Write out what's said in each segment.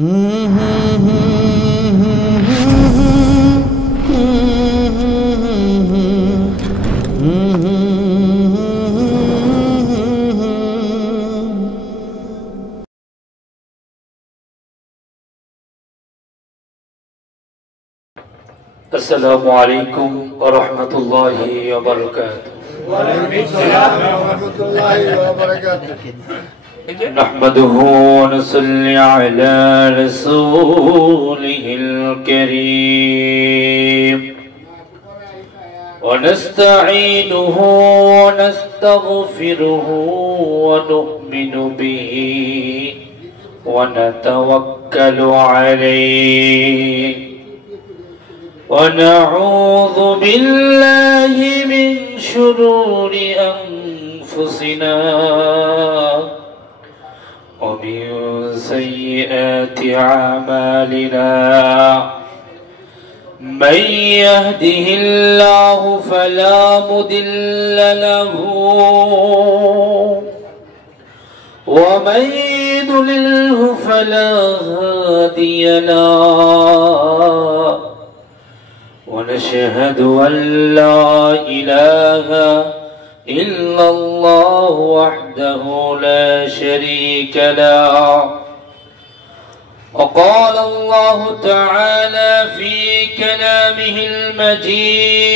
السلام عليكم ورحمة الله وبركاته. وعليكم السلام ورحمة الله وبركاته. نحمده ونصلي على رسوله الكريم ونستعينه ونستغفره ونؤمن به ونتوكل عليه ونعوذ بالله من شرور أنفسنا ومن سيئات أعمالنا من يهده الله فلا مضل له ومن يضلله فلا هادي له ونشهد أن لا إله إلا الله وحده لا شريك له وقال الله تعالى في كلامه المجيد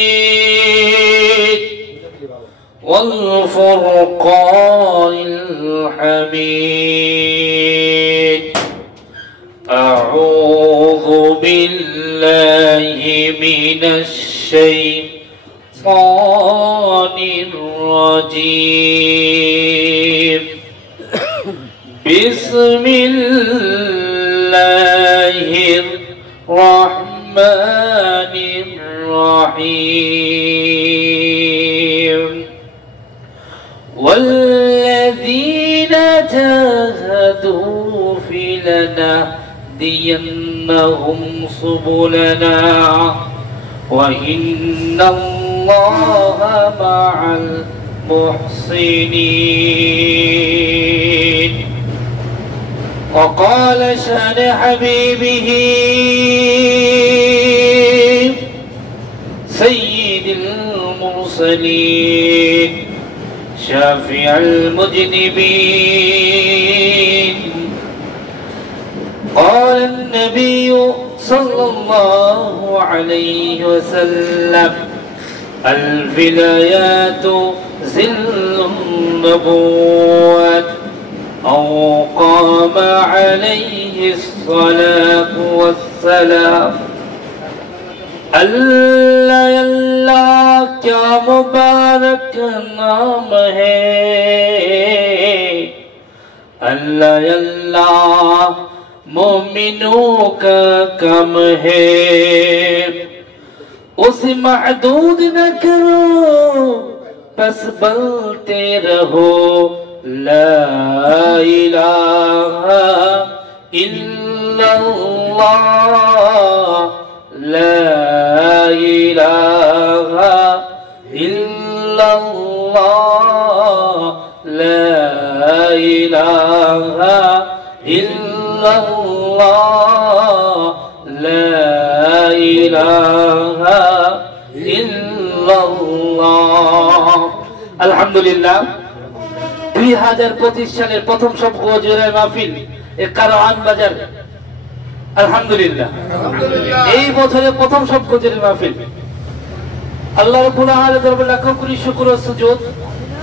والفرقان الحميد أعوذ بالله من الشيطان الرجيم بسم الله الرحمن الرحيم والذين جاهدوا فينا لنهدينهم سبلنا وإن الله مع المحسنين وقال شان حبيبه سيد المرسلين شافع المذنبين قال النبي صلى الله عليه وسلم الولايات ظل النبوة أو قام عليه الصلاة والسلام اللہ اللہ کیا مبارک نام ہے اللہ اللہ مومنوں کا کم ہے اسے محدود نہ کرو بس بولتے رہو لا الہ الا اللہ لا إله إلا الله لا إله إلا الله لا إله إلا الله الحمد لله 2025 সালের প্রথম সবক জোরে মাহফিল এ কারওয়ান বাজার আলহামদুলিল্লাহ এই বছরের প্রথম সবকতের মাহফিল আল্লাহ রাব্বুল আলামিনের দরবারে লাখ কোটি শুকর ও সুজুদ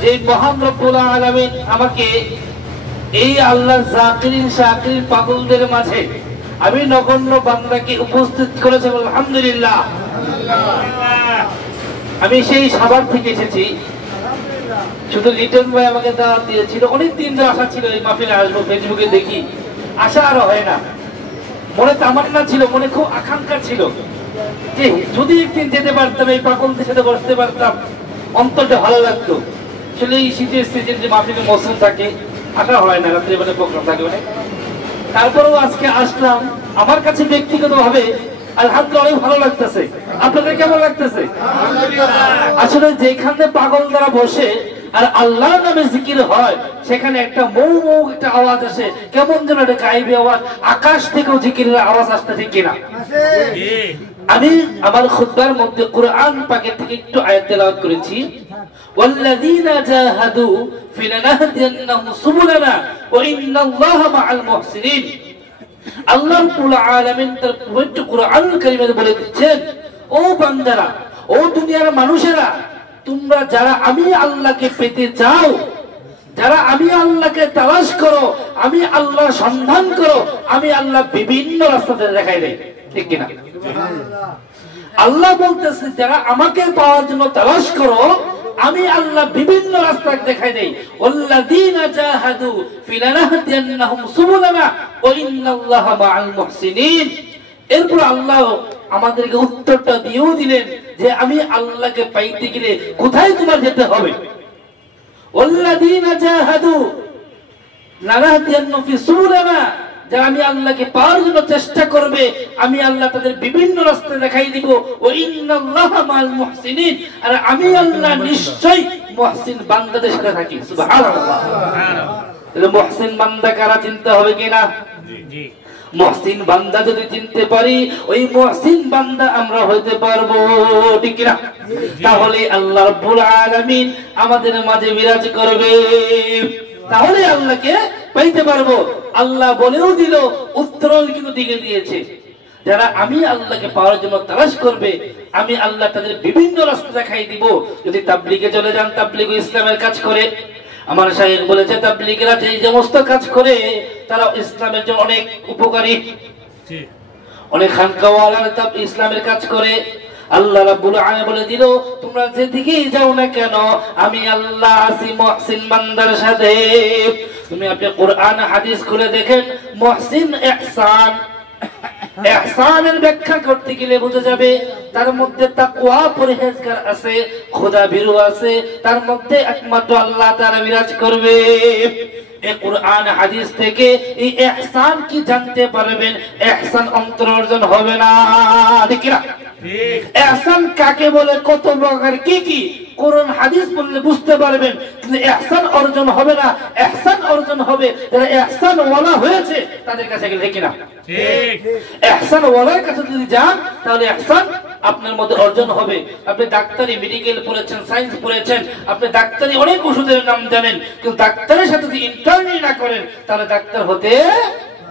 যে মহান রব্বুল আলামিন আমাকে এই আল্লাহর জাকিরিন শাকিরিন পাগলদের মাঝে আমি নগণ্য বান্দাকে উপস্থিত করেছেন আলহামদুলিল্লাহ আমি সেই সাভার থেকে এসেছি শুধু লিটন ভাই আমাকে দাওয়াত দিয়েছিল অনেক দিন ধরে আশা ছিল এই মাহফিলে আসবো ফেসবুকে দেখি আশা আর হয় না মনে তামান্না ছিল মনে খুব আকাঙ্ক্ষা ছিল যে যদি একদিন যেতে পারতাম এই পাগলদের সাথে বসতে পারতাম অন্তরটা ভালো লাগতো আসলে এই শীতের সিজন যে মাহফিলের মৌসুম থাকে আশা হয় না রাত্রে মানে প্রোগ্রাম থাকে মানে তারপরেও আজকে আসলাম আমার কাছে ব্যক্তিগতভাবে আলহামদুলিল্লাহ অনেক ভালো লাগতেছে আপনাদের কেমন লাগতেছে আসলে যেখানে পাগল দ্বারা বসে আর আল্লাহর নামে জিকির হয়, সেখানে একটা মৌ মৌ একটা আওয়াজ আসে, কেমন যেন একটা গায়েবী আওয়াজ, আকাশ থেকেও জিকিরের আওয়াজ আসতে, ঠিক কিনা? আমি আমার খুতবার মধ্যে কোরআন পাকের থেকে একটু আয়াত তেলাওয়াত করেছি, ওয়াল্লাযীনা জাহাদু ফিনা নাহদিয়ান্নাহুম সুবুলানা ওয়া ইন্নাল্লাহা মাআল মুহসিনিন। আল্লাহ রাব্বুল আলামিন তার পবিত্র কোরআনুল কারীমে বলে দিচ্ছেন, ও বান্দারা, ও দুনিয়ার মানুষেরা, তোমরা যারা আমি আল্লাহকে পেতে চাও, যারা আমি আল্লাহকে তালাশ করো, আমি আল্লাহ সন্ধান করো, আমি আল্লাহ বিভিন্ন রাস্তাতে দেখাই দেই, ঠিক কিনা? আল্লাহ বলতেছে যারা আমাকে পাওয়ার জন্য তালাশ করো, আমি আল্লাহ বিভিন্ন রাস্তা দেখাই দেই। ওয়াল্লাযীনা জাহাদু ফিনা নাহদিয়ান্নাহুম সুবুলানা ওয়া ইন্নাল্লাহা মাআল মুহসিনিন। এরপর আল্লাহ আমাদেরকে উত্তরটা দিয়েও দিলেন যে আমি আল্লাহকে পাইতে গেলে কোথায় তোমার যেতে হবে। ওয়াল্লাযীনা জাহাদু লানাহদিয়ান্নাহুম ফি সুবুলানা, যারা আমি আল্লাহকে পাওয়ার জন্য চেষ্টা করবে, আমি আল্লাহ তাদের বিভিন্ন রাস্তা দেখাই দিব। ওয়া ইন্নাল্লাহা মাআল মুহসিনিন, আর আমি আল্লাহ নিশ্চয়ই মুহসিন বান্দাদের সাথে থাকি। সুবহানাল্লাহ। তাহলে মুহসিন বান্দা কারা চিন্তা হবে কিনা? জি। মুহসিন বান্দা যদি চিনতে পারি, ওই মুহসিন বান্দা আমরা হইতে পারবো, ঠিক কিনা? তাহলে আল্লাহ রাব্বুল আলামিন আমাদের মাঝে বিরাজ করবে, তাহলে আল্লাহকে পাইতে পারবো। আল্লাহ বলেও দিল, উত্তরও কিন্তু দিকে দিয়েছে, যারা আমি আল্লাহকে পাওয়ার জন্য তালাশ করবে, আমি আল্লাহ তাদের বিভিন্ন রাস্তা দেখাই দিব। যদি তাবলীগে চলে যান, তাবলীগ ইসলামের কাজ করে। আমার শাইখ বলেছে তাবলীগীরা যে সমস্ত কাজ করে তারা ইসলামের জন্য অনেক উপকারী। অনেক খানকাওয়ালারা ইসলামের কাজ করে। আল্লাহ রাব্বুল আলামিন বলে দিল, তোমরা যেদিকেই যাও না কেন, আমি আল্লাহ আছি মুহসিন বান্দার সাথে। তুমি আপনি কোরআন হাদিস খুলে দেখেন, মুহসিন ইহসান, ইহসানের ব্যাখ্যা করতে গেলে বোঝা যাবে তার মধ্যে তাকওয়া পরহেজগার আছে, খোদা ভীরু আছে, তার মধ্যে একমাত্র আল্লাহ তাআলা বিরাজ করবে। এই কোরআন হাদিস থেকে এই ইহসান কি জানতে পারবেন, ইহসান অন্তর অর্জন হবে না, ঠিক না? ইহসান কাকে বলে, কত প্রকার, কি কি, কোরআন হাদিস পড়লে বুঝতে পারবেন। কিন্তু ইহসান অর্জন হবে না, ইহসান অর্জন হবে যারা ইহসান ওয়ালা হয়েছে তাদের কাছে গেলে, ঠিক না? ঠিক। ইহসান ওয়ালার কাছে যদি যান, তাহলে ইহসান আপনার মধ্যে অর্জন হবে। আপনি ডাক্তারি, মেডিকেল পড়েছেন, সায়েন্স পড়েছেন, আপনি ডাক্তারি অনেক ওষুধের নাম জানেন, কিন্তু ডাক্তারের সাথে যদি ইন্টারনি না করেন, তাহলে ডাক্তার হতে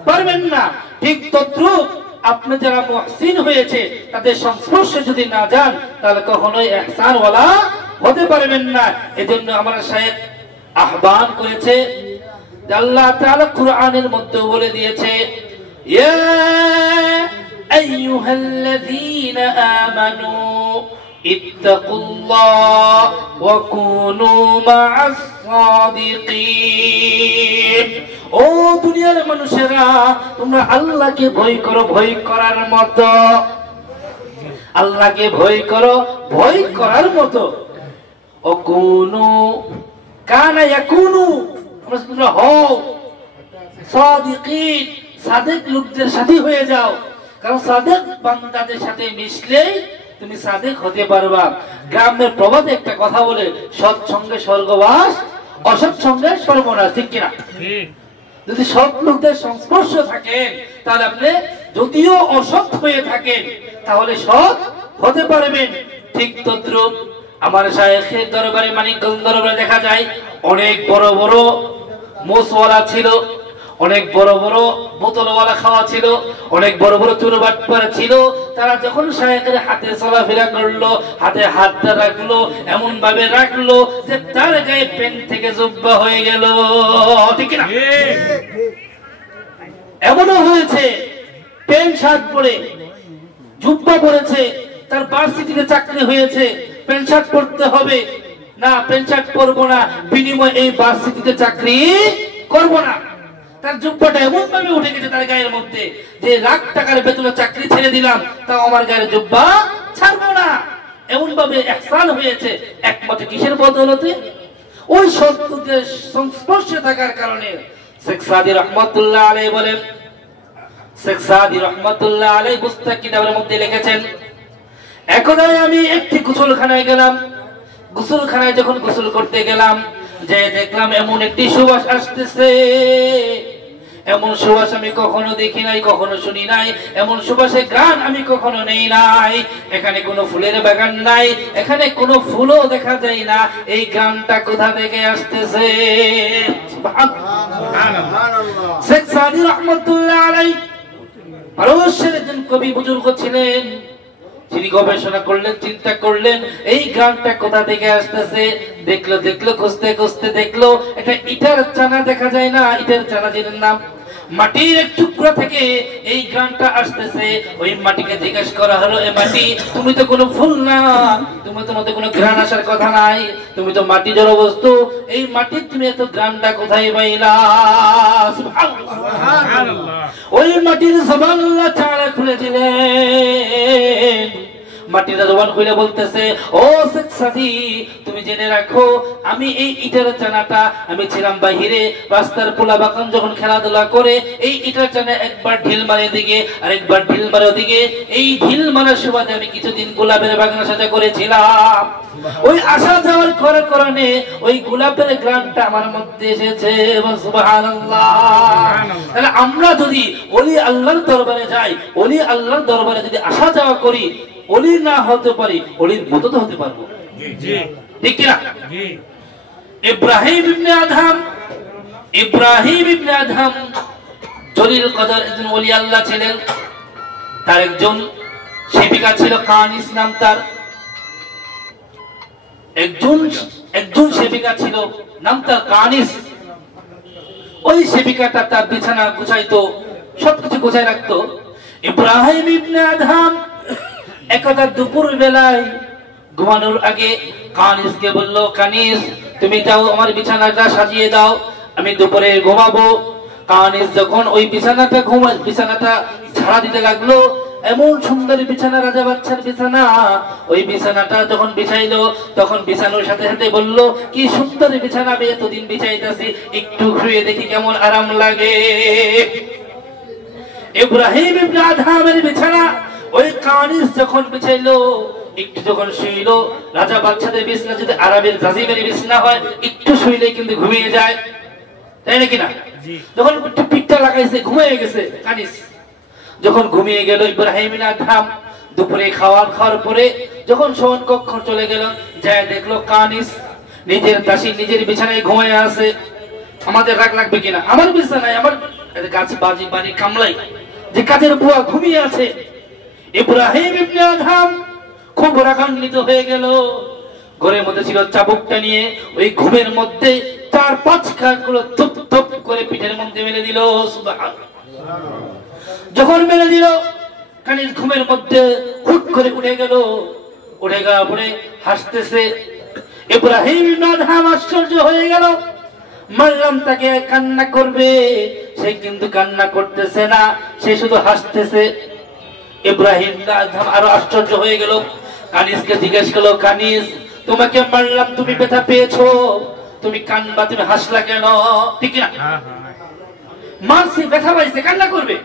পারবেন না। ঠিক তদ্রূপ আপনি যারা মুহসিন হয়েছে তাদের সংস্পর্শে যদি না যান, তাহলে কখনোই ইহসান ওয়ালা হতে পারবেন না। এজন্য আমার শাইখ আহ্বান করেছে, আল্লাহ তাআলা কুরআনের মধ্যে বলে দিয়েছে, ইয়া আইয়ুহাল্লাযীনা আমানু ইত্তাকুল্লাহ ওয়া কুনু মা'আস সাদিকিন। ও দুনিয়ার মানুষেরা, তোমরা আল্লাহকে ভয় করো, ভয় করার মতো, আল্লাহকে ভয় করো, ভয় করার মতো। ও কুনু কানা ইয়াকুনু, তোমরা হও সাদিকিন, সাদিক লোকদের সাথে হয়ে যাও, কারণ সাদিক বান্দাদের সাথে মিশলেই তুমি সাদিক হতে পারবা। গ্রামের প্রবাদে একটা কথা বলে, সৎ সঙ্গে স্বর্গবাস, অসৎ সঙ্গে সর্বনাশ, ঠিক কিনা? ঠিক। যদি সৎ লোকদের সংস্পর্শ থাকেন, তাহলে আপনি যদিও অসৎ হয়ে থাকেন, তাহলে সৎ হতে পারবেন। ঠিক তদ্রূপ আমার শাইখের দরবারে, মানিকগঞ্জ দরবারে দেখা যায় অনেক বড় বড় মোষওয়ালা ছিল, অনেক বড় বড় বোতলওয়ালা খাওয়া ছিল, অনেক বড় বড় চোরবাটপার ছিল। তারা যখন শাইখের হাতে চলাফেরা করলো, হাতে হাতটা রাখলো, এমন ভাবে রাখলো যে তার গায়ে প্যান্ট থেকে জুব্বা হয়ে গেল, ঠিক না? এমনও হয়েছে প্যান্ট শার্ট পরে জুব্বা পরেছে, তার ভার্সিটিতে চাকরি হয়েছে, প্যান্ট শার্ট পরতে হবে না, প্যান্ট শার্ট পরবো না, বিনিময়ে এই ভার্সিটিতে চাকরি করবো না। তার জুব্বাটা এমন ভাবে উঠে গেছে তার গায়ের মধ্যে যে লাখ টাকার বেতনে চাকরি ছেড়ে দিলাম, তাও আমার গায়ের জুব্বা ছাড়বো না। এমন ভাবে ইহসান হয়েছে একমাত্র কিসের বদৌলতে? ওই সত্যদের সংস্পর্শে থাকার কারণে। শেখ সাদি রহমাতুল্লাহ আলাইহি বলেন, শেখ সাদি রহমাতুল্লাহ আলাইহি মুস্তাক কিতাবের মধ্যে লিখেছেন, একদাই আমি একটি গোসলখানায় গেলাম, গোসলখানায় যখন গোসল করতে গেলাম, যে দেখলাম এমন একটি সুবাস আসতেছে, এমন সুবাস আমি কখনো দেখি নাই, কখনো শুনি নাই, এমন সুবাসে গান আমি কখনো নেই নাই। এখানে কোনো ফুলের বাগান নাই, এখানে কোনো ফুলও দেখা যায় না, এই গানটা কোথা থেকে আসতেছে? শেখ সাদি রহমতুল্লাহ আলাইহি পারস্যের একজন কবি বুজুর্গ ছিলেন, তিনি গবেষণা করলেন, চিন্তা করলেন এই গানটা কোথা থেকে আসতেছে। দেখলো খুঁজতে খুঁজতে দেখলো একটা ইটার চানা দেখা যায় না, ইটার চানা যেটার নাম, মাটির এক টুকরা থেকে এই গানটা আসতেছে। ওই মাটিকে জিজ্ঞাসা করা হলো, এ মাটি তুমি তো কোনো ফুল না, তুমি তো মধ্যে কোনো ঘ্রাণ আসার কথা নাই, তুমি তো মাটি জড় বস্তু, এই মাটির তুমি এত গানটা কোথায় পাইলা? সুবহানাল্লাহ। ওই মাটির জবান আল্লাহ তাআলা খুলে দিলেন। মাটির জবান খুলে বলতেছে, ও শেখ সাদি, তুমি জেনে রাখো আমি এই ইটার চানাটা, আমি ছিলাম বাহিরে, রাস্তার পোলা বাকান যখন খেলাধুলা করে এই ইটার চানা একবার ঢিল মারে দিকে আর একবার ঢিল মারে ওদিকে, এই ঢিল মারার সুবাদে আমি কিছুদিন গোলাপের বাগান সাজা করেছিলাম। ওই আসা যাওয়ার কারণে ওই গোলাপের গ্রামটা আমার মধ্যে এসেছে। সুবহানাল্লাহ। তাহলে আমরা যদি ওলি আল্লাহর দরবারে যাই, ওলি আল্লাহর দরবারে যদি আসা যাওয়া করি, ওলি না হতে পারি, ওলির মতো তো হতে পারবো। ঠিক কিনা? ইব্রাহিম ইবনে আদহাম জলিল কদর একজন ওলি আল্লাহ ছিলেন। তার একজন সেবিকা ছিল, কানিস নাম তার। একজন সেবিকা ছিল, নাম তার কানিস। ওই সেবিকাটা তার বিছানা গুছাইতো, সবকিছু গুছাই রাখতো। ইব্রাহিম ইবনে আদহাম একদা দুপুর বেলায় ঘুমানোর আগে কানিসকে বলল, কানিস তুমি যাও আমার বিছানাটা সাজিয়ে দাও, আমি দুপুরে ঘুমাবো। কানিস যখন ওই বিছানাটা ঝাড়া দিতে লাগলো, এমন সুন্দর বিছানা, রাজা বাচ্চার বিছানা, ওই বিছানাটা যখন বিছাইলো তখন বিছানোর সাথে সাথে বলল, কি সুন্দর বিছানা আমি এতদিন বিছাইতেছি, একটু শুয়ে দেখি কেমন আরাম লাগে। ইব্রাহিম ইবনে আদহামের বিছানা ওই কানিস যখন বিছাইলো, একটু যখন শুইলো, রাজা বাচ্চাদের বিছানা যদি আরবের জাজিমের বিছানা হয়, একটু শুইলে কিন্তু ঘুমিয়ে যায়, তাই নাকি না? যখন একটু পিঠটা লাগাইছে, ঘুমিয়ে গেছে কানিস। যখন ঘুমিয়ে গেল ইব্রাহিম ইবনে আদহাম, দুপুরে খাওয়ার পরে যখন শয়ন কক্ষ চলে গেল, যায় দেখলো কানিস নিজের দাসী নিজের বিছানায় ঘুমিয়ে আছে। আমাদের রাগ লাগবে কিনা? আমার বিছানায় আমার গাছ বাড়ি কামলাই যে কাজের বুয়া ঘুমিয়ে আছে। ইব্রাহিম ইবনে আদহাম খুব রাগান্বিত হয়ে গেল। ঘরের মধ্যে ছিল চাবুকটা নিয়ে ওই ঘুমের মধ্যে 4-5 গুলো থপ থপ করে পিঠের মধ্যে মেলে দিল। সুবহানাল্লাহ। যখন মেলে দিল, কানিস ঘুমের মধ্যে হুট করে উঠে গেল। উঠে যাওয়ার পরে হাসতেছে। ইব্রাহিম ইবনে আদহাম আশ্চর্য হয়ে গেল। মারলাম তাকে, কান্না করবে, সে কিন্তু কান্না করতেছে না, সে শুধু হাসতেছে। ইব্রাহিম ইবনে আদহাম আরো আশ্চর্য হয়ে গেল। কানিসকে জিজ্ঞেস করলো, কানিস তোমাকে মারলাম, তুমি ব্যথা পেয়েছো, তুমি কান্না, তুমি হাসলা কেন? ঠিক না? মানসি ব্যথা পাইছে, কান্না করবে।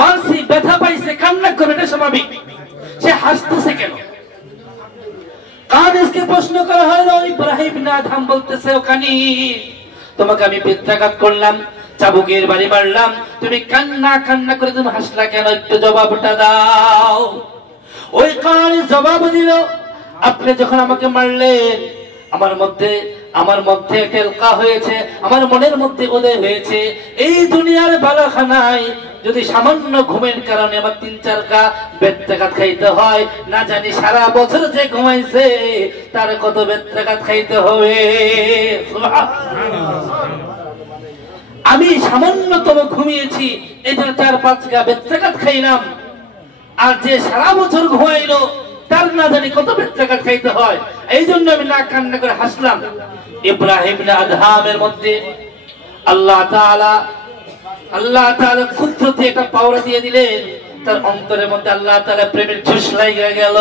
মানসি ব্যথা পাইছে, কান্না করবে, এটা স্বাভাবিক। সে হাসতেছে কেন? কানিসকে প্রশ্ন করা হলো। ইব্রাহিম ইবনে আদহাম বলতেছে, ও কানিস, তোমাকে আমি বেত্রাঘাত করলাম, চাবুকের বাড়ি মারলাম, তুমি কান্না করে তুমি হাসলা কেন? একটু জবাবটা দাও। ওই কানিস জবাব দিল, আপনি যখন আমাকে মারলেন, আমার মধ্যে একটা এলকা হয়েছে, আমার মনের মধ্যে উদয় হয়েছে, এই দুনিয়ার বালাখানায় যদি সামান্য ঘুমের কারণে আমার 3-4 বেত্রাঘাত খাইতে হয়, না জানি সারা বছর যে ঘুমাইছে তার কত বেত্রাঘাত খাইতে হবে। আমি সামান্যতম ঘুমিয়েছি, এই জন্য 4-5 বেত্রাঘাত খাইলাম, আর যে সারা বছর ঘুমাইলো তার না জানি কত বেত্রাঘাত খাইতে হয়, এই জন্য আমি না কান্না করে হাসলাম। ইব্রাহিম ইবনে আদহামের মধ্যে আল্লাহ তাআলা কুদরতি একটা পাওয়ার দিয়ে দিলেন। তার অন্তরের মধ্যে আল্লাহ তাআলা প্রেমের জোশ লাগিয়ে গেল।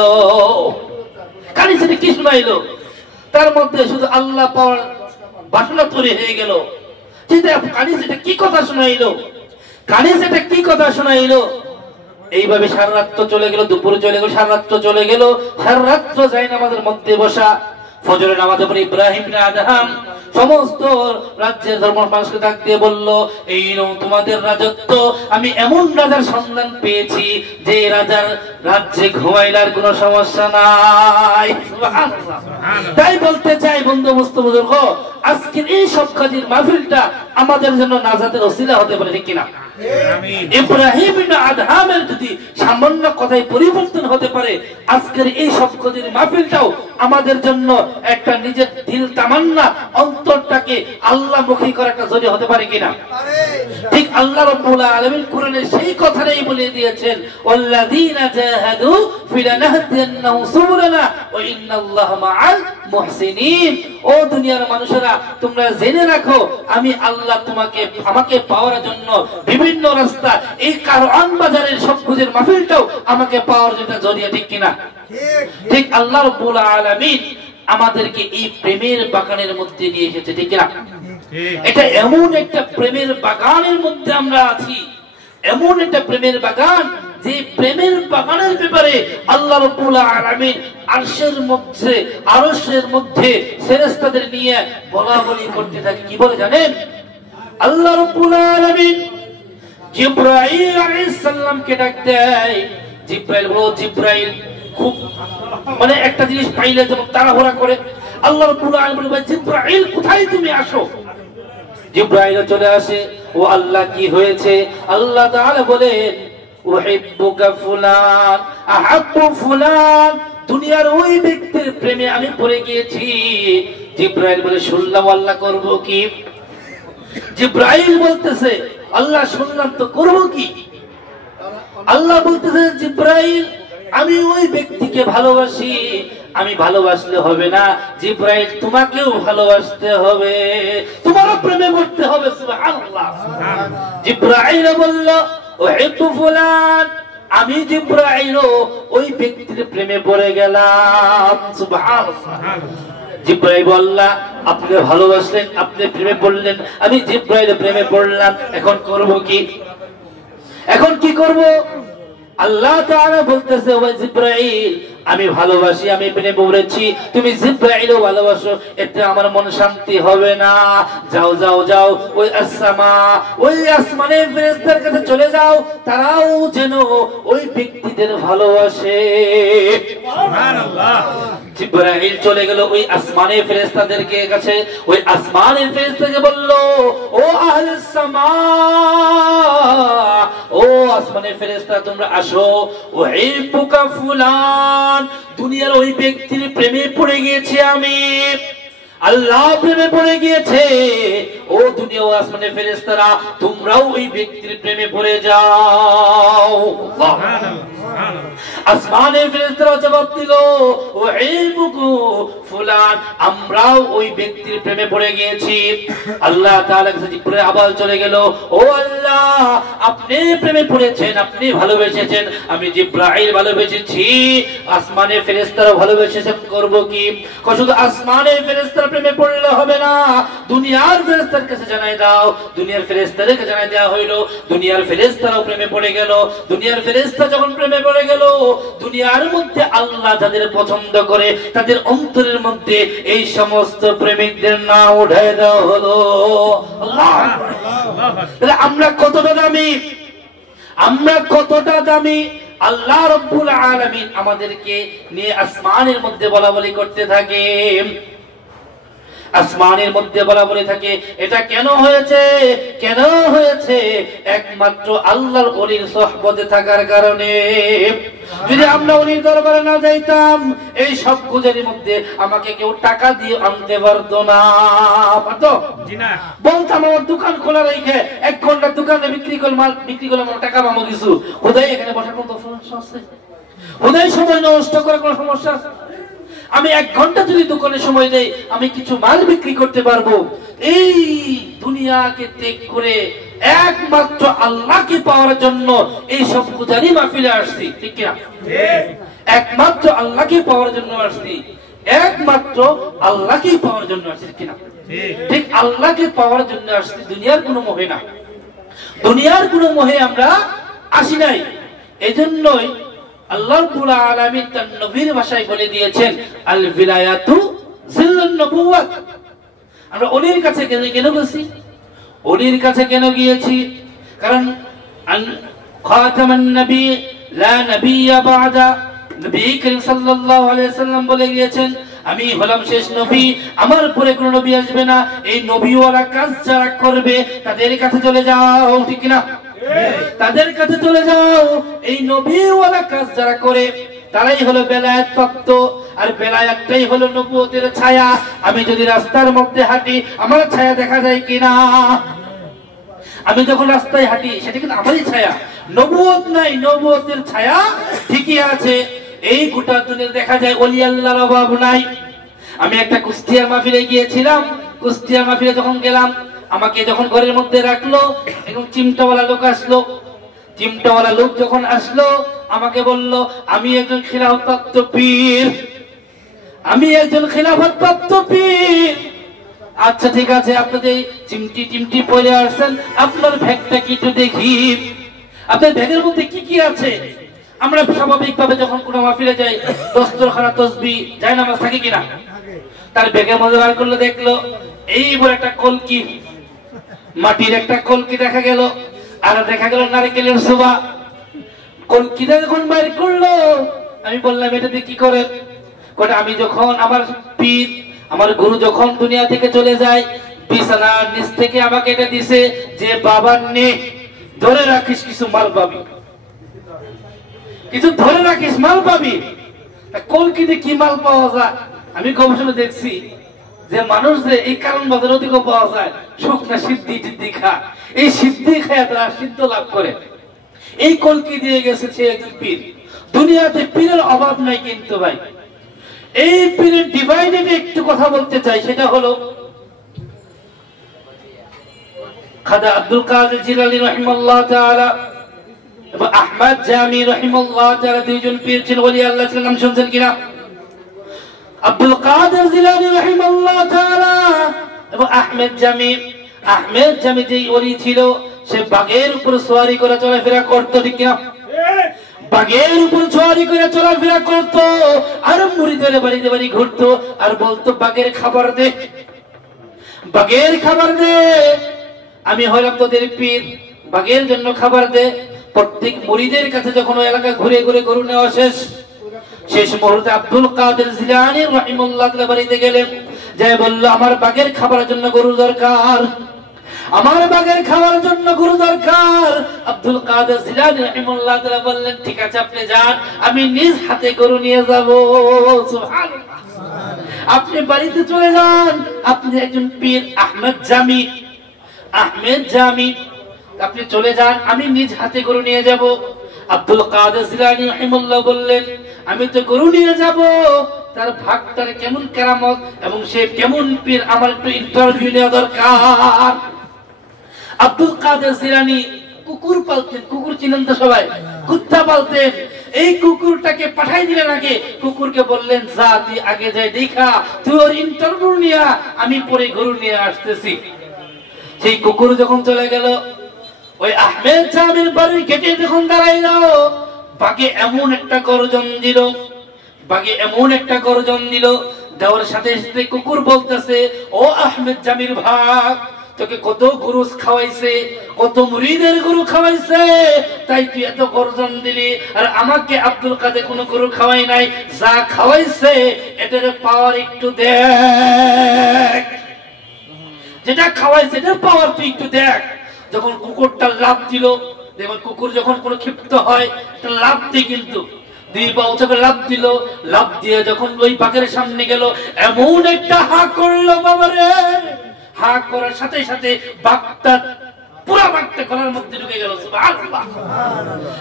কানিস কি শুনাইলো? তার মধ্যে শুধু আল্লাহ পাওয়ার বাসনা তৈরি হয়ে গেল। কানিস এটা কি কথা শুনাইলো? কানিস এটা কি কথা শুনাইলো? এইভাবে সারা রাত্র চলে গেল, দুপুরে চলে গেল, সারা রাত্র চলে গেল, সারা রাত্র যাই নামাজের মধ্যে বসা। ফজরের নামাজে পড়ে ইব্রাহিম ইবনে আদহাম সমস্ত রাজ্যের ধর্ম মানুষকে ডাক দিয়ে বলল, এই নাও তোমাদের রাজত্ব। আমি এমন রাজার সন্ধান পেয়েছি যে রাজার রাজ্যে ঘুমাইলার কোনো সমস্যা নাই। সুবহানাল্লাহ। তাই বলতে চাই বন্ধু বুজুর্গ, আজকের এই সব কাজের মাহফিলটা আমাদের জন্য নাজাতের ওসিলা হতে পারে, ঠিক কিনা? ইব্রাহিম ইবনে আদহামের যদি সামান্য কথায় পরিবর্তন হতে পারে, আজকের এই সব কাজের মাহফিলটাও আমাদের জন্য একটা নিজের দিল তামান্না, অন্তরটাকে আল্লাহমুখী করার একটা জরিয়া হতে পারে কিনা? ঠিক আল্লাহ রাব্বুল আলামিন কোরআনে সেই কথাটাই বলে দিয়েছেন, ওয়াল্লাযীনা জাহাদু ফিনা নাহদিয়ান্নাহুম সুবুলানা ওয়া ইন্নাল্লাহা মাআল মুহসিনিন। ও দুনিয়ার মানুষেরা, তোমরা জেনে রাখো আমি আল্লাহ আমাকে পাওয়ার জন্য বিভিন্ন রাস্তা, এই কারওয়ান বাজারের সব খুঁজের মাহফিলটাও আমাকে পাওয়ার জন্য জরিয়া, ঠিক কিনা? ঠিক আল্লাহ রাব্বুল আলামিন আমাদেরকে এই প্রেমের বাগানের মধ্যে নিয়ে এসেছে, ঠিক কিনা? এটা এমন একটা প্রেমের বাগানের মধ্যে আমরা আছি, এমন একটা প্রেমের বাগান, যে প্রেমের বাগানের ব্যাপারে আল্লাহ রাব্বুল আলামিন আরশের মধ্যে ফেরেশতাদের নিয়ে বলাবলি করতে থাকে। কি বলে জানেন? আল্লাহ রাব্বুল আলামিন জিবরাইল আলাইহিস সালামকে ডাক দেয়। জিবরাইল বলে, জিবরাইল খুব মানে একটা জিনিস পাইলে যেমন তাড়াহুড়া করে, আল্লাহ রাব্বুল আলামিন বলে, জিবরাইল কোথায় তুমি আসো? জিবরাইল চলে আসে। ও আল্লাহ, কি হয়েছে? আল্লাহ তাআলা বলেন, উহিব্বুকা ফুলান আহাব্বু ফুলান, দুনিয়ার ওই ব্যক্তির প্রেমে আমি পড়ে গিয়েছি। জিবরাইল বলে, শুনলাম, আল্লাহ করব কি? জিবরাইল বলতেছে, আল্লাহ শুনলাম তো করব কি? আল্লাহ বলতেছে, জিবরাইল আমি ওই ব্যক্তিকে ভালোবাসি। আমি ভালোবাসলে হবে না, জিবরাইল তোমাকেও ভালোবাসতে হবে, তোমারও প্রেমে পড়তে হবে। সুবহানাল্লাহ। জিবরাইল বলল, উহিব্বু ফুলান, আমি জিবরাইল ওই ব্যক্তির প্রেমে পড়ে গেলাম। সুবহানাল্লাহ। জিবরাইল বলল, আপনি ভালোবাসলেন, আপনি প্রেমে পড়লেন, আমি জিবরাইল প্রেমে পড়লাম, এখন করব কি? এখন কি করব? আল্লাহ তাআলা বলতেছে, ও জিবরাইল আমি ভালোবাসি, আমি প্রেমে পড়েছি, তুমি জিবরাইলও ভালোবাসো, এতে আমার মন শান্তি হবে না। যাও যাও যাও, ওই ওই আসমানের ফেরেশতাদের কাছে চলে যাও, তারাও যেন ওই ব্যক্তিদের ভালোবাসে। সুবহানাল্লাহ। জিবরাইল চলে গেল ওই আসমানের ফেরেশতাদের কাছে। ওই আসমানের ফেরেশতাকে বলল, ও আহলে সামা, ও আসমানের ফেরেশতা তোমরা আসো, উহিব্বুকা ফুলান, দুনিয়ার ওই ব্যক্তির প্রেমে পড়ে গিয়েছি আমি, আল্লাহ প্রেমে পড়ে গিয়েছে। ও দুনিয়া ও আসমানের ফেরেশতারা, তোমরাও ওই ব্যক্তির প্রেমে পড়ে যাও। আসমানের ফেরেশতারা জবাব দিল, উহিব্বুকু ফুলান, আমরাও ওই ব্যক্তির প্রেমে পড়ে গিয়েছি। আল্লাহ তাআলা কাছে জিবরাইল আবার চলে গেল, ও আল্লাহ আপনি প্রেমে পড়েছেন, আপনি ভালোবেসেছেন, আমি জিবরাইল ভালোবেসেছি, আসমানের ফেরেশতারা ভালোবেসেছেন, করব কি? শুধু আসমানের ফেরেশতারা প্রেমে পড়লে হবে না, দুনিয়ার ফেরেশতার কাছে জানাই দাও। দুনিয়ার ফেরেশতাদেরকে জানাই দেওয়া হইল, দুনিয়ার ফেরেশতারাও প্রেমে পড়ে গেল। দুনিয়ার ফেরেশতা যখন প্রেমে পড়ে গেল, দুনিয়ার মধ্যে আল্লাহ যাদের পছন্দ করে তাদের অন্তরের মধ্যে এই সমস্ত প্রেমিকদের নাম উঠায় দেওয়া হলো। আল্লাহ, তাহলে আমরা কতটা দামি, আমরা কতটা দামি! আল্লাহ রাব্বুল আলামিন আমাদেরকে নিয়ে আসমানের মধ্যে বলাবলি করতে থাকে, আসমানের মধ্যে বলাবলি থাকে। এটা কেন হয়েছে? কেন হয়েছে? একমাত্র আল্লাহর ওলির সোহবতে থাকার কারণে। যদি আমরা ওলির দরবারে না যাইতাম, এই সব গুজের মধ্যে আমাকে কেউ টাকা দিয়ে আনতে পারতো না, পারতো? বলতাম আমার দোকান খোলা রেখে 1 ঘন্টা দোকানে বিক্রি করলে আমার টাকা পাবো কিছু, খোদাই এখানে বসার কোনো সমস্যা আছে? খোদাই সময় নষ্ট করে কোনো সমস্যা আছে? আমি 1 ঘন্টা যদি দোকানে সময় দেই, আমি কিছু মাল বিক্রি করতে পারবো। এই দুনিয়াকে ত্যাগ করে একমাত্র আল্লাহকে পাওয়ার জন্য এই সব পূজারি মাহফিলে আসছি, ঠিক কিনা? একমাত্র আল্লাহকে পাওয়ার জন্য আসছি, একমাত্র আল্লাহকেই পাওয়ার জন্য আসছি, কিনা? ঠিক আল্লাহকে পাওয়ার জন্য আসছি, দুনিয়ার কোনো মোহে না, দুনিয়ার কোনো মোহে আমরা আসি নাই। এজন্যই আল্লাহ রাব্বুল আলামিন তার নবীর ভাষায় বলে দিয়েছেন আল ভিলায়াতু জিল্লুন নবুওয়াত। আমরা ওলির কাছে কেন গেছি? ওলির কাছে কেন গিয়েছি? কারণ খাতামান নবী লা নবিয়্যা বা'দা, নবী করিম সাল্লাল্লাহু আলাইহি সাল্লাম বলে গিয়েছেন আমি হলাম শেষ নবী, আমার পরে কোনো নবী আসবে না। এই নবীওয়ালা কাজ যারা করবে তাদের কাছে চলে যাও, ঠিক না? তাদের কাছে চলে যাও। এই নবীওয়ালা কাজ যারা করে তারাই হলো বেলায়েত প্রাপ্ত, আর বেলায়েতটাই হলো নবুয়তের ছায়া। আমি যদি রাস্তার মধ্যে হাঁটি আমার ছায়া দেখা যায় কিনা? আমি যখন রাস্তায় হাঁটি সেটা কিন্তু আমারই ছায়া, নবুয়ত নাই, নবুয়তের ছায়া ঠিকই আছে। এই গোটা দুনিয়া দেখা যায় ওলি আল্লাহর অভাব নাই। আমি একটা কুষ্টিয়ার মাহফিলে গিয়েছিলাম। কুষ্টিয়ার মাহফিলে যখন গেলাম আমাকে যখন ঘরের মধ্যে রাখলো এবং চিমটাওয়ালা লোক আসলো। চিমটাওয়ালা লোক যখন আসলো আমাকে বলল আমি একজন খিলাফতপ্রাপ্ত পীর, আমি একজন খিলাফতপ্রাপ্ত পীর। আচ্ছা ঠিক আছে, আপনি যে চিমটি পরে আসছেন আপনার ব্যাগটা কি একটু দেখি, আপনার ব্যাগের মধ্যে কি কি আছে? আমরা স্বাভাবিকভাবে যখন কোনো মাহফিলে যাই দস্তরখানা তসবিহ জায়নামাজ থাকে কিনা? তার ব্যাগের মধ্যে বার করলে দেখলো এই বড় একটা কলকি, মাটির একটা কলকি দেখা গেল, আর দেখা গেল নারকেলের শোভা। কলকিটা যখন বাইর করলো আমি বললাম এটা দিয়ে কি করেন? কোটা আমি যখন আমার পীর আমার গুরু যখন দুনিয়া থেকে চলে যায় বিছানার নিচ থেকে আমাকে এটা দিছে যে বাবার নে ধরে রাখিস কিছু মাল পাবি, কিছু ধরে রাখিস মাল পাবি। কলকিতে কি মাল পাওয়া যায়? আমি গবেষণা দেখছি যে মানুষ যে এই কারণ বাজার অধিকও পাওয়া যায় শুকনা সিদ্ধি টিদ্ধি খা, এই সিদ্ধি খায় তারা সিদ্ধ লাভ করে। এই কলকি দিয়ে গেছে সে একজন পীর। দুনিয়াতে পীরের অভাব নাই, কিন্তু ভাই এই পীরের ডিভাইডেড একটু কথা বলতে চাই, সেটা হলো খাজা আব্দুল কাদের জিলানী রাহিমাহুল্লাহ তাআলা এবং আহমদ জামি রাহিমাহুল্লাহ তাআলা দুইজন পীর ছিলেন, ওলি আল্লাহ ছিলেন। নাম শুনছেন কিনা? আব্দুল কাদের জিলানী রাহিমাহুল্লাহ তাআলা এবং আহমদ জামি। আহমদ জামি যে ওলি ছিল সে বাঘের উপর সওয়ারি করে চলাফেরা করতো, ঠিক কিনা? বাঘের উপর সওয়ারি করে চলাফেরা করতো আর মুরিদের বাড়িতে বাড়ি ঘুরতো আর বলতো বাঘের খাবার দে, বাঘের খাবার দে, আমি হলাম তোদের পীর, বাঘের জন্য খাবার দে। প্রত্যেক মুরিদের কাছে যখন ওই এলাকা ঘুরে ঘুরে গরু নেওয়া শেষ মুহূর্তে আব্দুল কাদের জিলানী রাহিমাহুল্লাহ তাআলা বাড়িতে গেলেন, যাই বলল আমার বাঘের খাবারের জন্য গরু দরকার, আমার বাঘের খাওয়ার জন্য গরু দরকার। আব্দুল কাদের জিলানী রাহিমাহুল্লাহ তাআলা বললেন ঠিক আছে আপনি যান, আমি নিজ হাতে গরু নিয়ে যাব। সুবহানাল্লাহ। আপনি বাড়িতে চলে যান, আপনি একজন পীর আহমদ জামি, আহমদ জামি, আপনি চলে যান, আমি নিজ হাতে গরু নিয়ে যাব। আব্দুল কাদের জিলানী রাহিমাহুল্লাহ বললেন আমি তো গরু নিয়ে যাব, তার ভাগটার কেমন কেরামত এবং সে কেমন পীর আমার একটু ইন্টারভিউ নেওয়া দরকার। আব্দুল কাদের জিলানী কুকুর পালতেন, কুকুর চিনেন তো সবাই, কুত্তা পালতেন। এই কুকুরটাকে পাঠাই দিলেন আগে, কুকুরকে বললেন যা তুই আগে যাই দেখা তুই ওর ইন্টারভিউ নিয়া, আমি পরে গরু নিয়ে আসতেছি। সেই কুকুর যখন চলে গেল ওই আহমেদ জামির বাড়ির গেটে যখন দাঁড়াইলো বাঘে এমন একটা গর্জন দিল, বাঘে এমন একটা গর্জন দিল দেওয়ার সাথে সাথে কুকুর বলতেছে ও আহমেদ জামির ভাগ, তোকে কত গরু খাওয়াইছে, কত মুরিদের গরু খাওয়াইছে, তাই তুই এত গর্জন দিলি, আর আমাকে আব্দুল কাদের কোনো গরু খাওয়াই নাই, যা খাওয়াইছে এটার পাওয়ার একটু দেখ, যেটা খাওয়াইছে এটার পাওয়ার তুই একটু দেখ। যখন কুকুরটা লাফ দিল, দেখুন কুকুর যখন কোনো ক্ষিপ্ত হয় এটা লাফ দিয়ে, কিন্তু দুই পা উঁচু করে লাফ দিল, লাফ দিয়ে যখন ওই বাঘের সামনে গেল এমন একটা হা করলো বাবারে, হা করার সাথে সাথে বাঘটা পুরো বাঘটা গলার মধ্যে ঢুকে গেল। সুবহানাল্লাহ।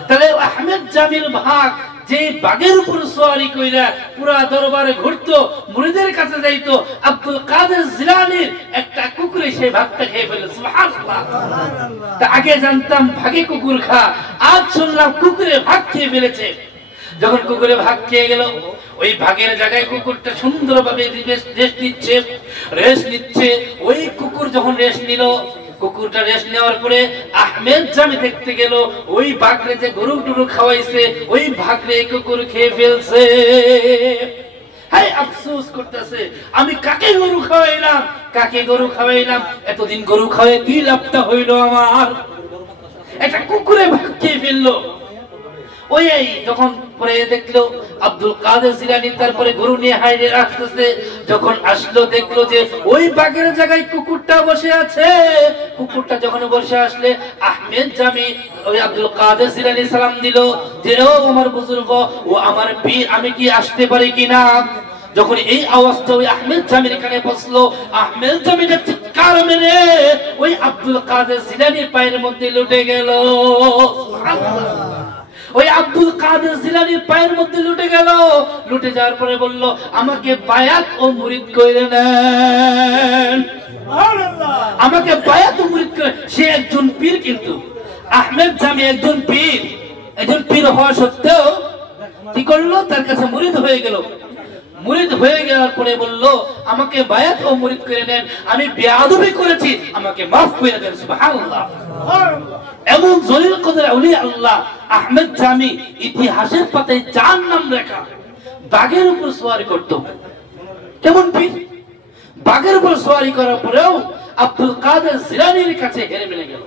তাহলে আহমেদ জামির ভাগ যে বাঘের উপর সওয়ারি কইরা পুরা দরবারে ঘুরতো, মুরিদের কাছে যাইতো, আব্দুল কাদের জিলানীর একটা কুকুরে সেই ভাগটা খেয়ে ফেলে। সুবহানাল্লাহ। তা আগে জানতাম ভাগে কুকুর খা, আজ শুনলাম কুকুরে ভাগ খেয়ে ফেলেছে। যখন কুকুরে ভাগ খেয়ে গেল ওই ভাগের জায়গায় কুকুরটা সুন্দরভাবে রেস্ট নিচ্ছে। ওই কুকুর যখন রেস্ট নিল কুকুরটা রেস্ট নেওয়ার পরে আহমেদ জামি দেখতে গেল ওই বাঘরে যে গরু টুরু খাওয়াইছে ওই বাঘরে কুকুর খেয়ে ফেলছে। হ্যাঁ, আফসোস করতেছে, আমি কাকে গরু খাওয়াইলাম, কাকে গরু খাওয়াইলাম, এতদিন গরু খাওয়াই কি লাভটা হইলো আমার, একটা কুকুরে ভাগ খেয়ে ফেললো। ওই যখন পরে দেখলো আব্দুল কাদের জিলানী তারপরে গরু নিয়ে হাইরে আসতেছে, যখন আসলো দেখলো যে ওই বাঘের জায়গায় কুকুরটা বসে আছে। কুকুরটা যখন বসে আসলে আহমেদ জামি ওই আব্দুল কাদের জিলানী সালাম দিল যে ও আমার বুজুর্গ, ও আমার পীর, আমি কি আসতে পারি কিনা। যখন এই আওয়াজটা ওই আহমেদ জামির কানে পৌঁছলো, আহমেদ জামির চিৎকার মেরে ওই আব্দুল কাদের জিলানীর পায়ের মধ্যে লুটে গেল। ওই আব্দুল কাদের জিলানীর পায়ের মধ্যে লুটে গেল। লুটে যাওয়ার পরে বলল, আমাকে বায়াত ও মুরিদ করে নেন, আমাকে বায়াত ও মুরিদ করে। সে একজন পীর, কিন্তু আহমেদ জামি একজন পীর, একজন পীর হওয়া সত্ত্বেও কি করলো, তার কাছে মুরিদ হয়ে গেল। মুরিদ হয়ে যাওয়ার পরে বলল, আমাকে বায়াত ও মুরিদ করে নেন, আমি বেয়াদবি করেছি, আমাকে মাফ করে দেন। সুবহানাল্লাহ। এমন জলিল কদর আউলিয়া আল্লাহ আহমেদ জামি, ইতিহাসের পাতায় যার নাম লেখা, বাঘের উপর সওয়ারি করত। কেমন পীর, বাঘের উপর সওয়ারি করার পরেও আব্দুল কাদের জিলানীর কাছে হেরে মেনে গেল।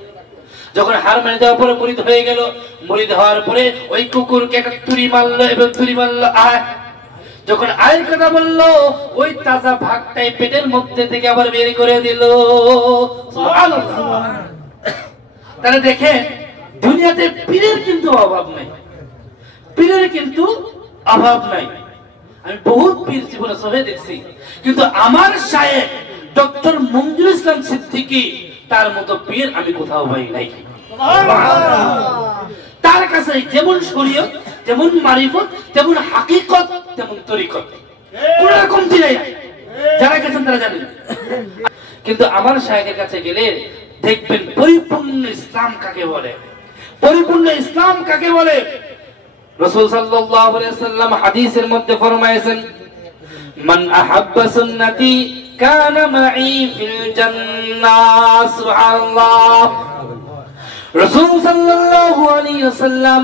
যখন হার মেনে দেওয়ার পরে মুরিদ হয়ে গেল, মুরিদ হওয়ার পরে ওই কুকুরকে একটা তুড়ি মারলো এবং তুড়ি মারলো। যখন আয়ের কথা বললো, ওই তাজা ভাগটাই পেটের মধ্যে থেকে আবার বের করে দিল। সুবহানাল্লাহ। তাহলে দেখেন, দুনিয়াতে পীরের কিন্তু অভাব নাই, পীরের কিন্তু অভাব নাই। আমি বহুত পীর জীবনে সহে দেখছি, কিন্তু আমার শায়েখ ডক্টর মঞ্জুরুল ইসলাম সিদ্দিকী তার মতো পীর আমি কোথাও পাই নাই। তার কাছে যেমন শরীয়ত, যেমন মারিফত, তেমন হাকিকত, তেমন তরিকত, কোন রকম নাই। যারা গেছেন তারা জানেন। কিন্তু আমার শায়েখের কাছে গেলে দেখবেন পরিপূর্ণ ইসলাম কাকে বলে, পরিপূর্ণ ইসলাম কাকে বলে। রাসূল সাল্লাল্লাহু আলাইহি ওয়াসাল্লাম হাদিসের মধ্যে ফরমায়েছেন, মান আহাব্বা সুন্নতি কানা মাই ফিল জান্নাহ। সুবহানাল্লাহ। রাসূল সাল্লাল্লাহু আলাইহি ওয়াসাল্লাম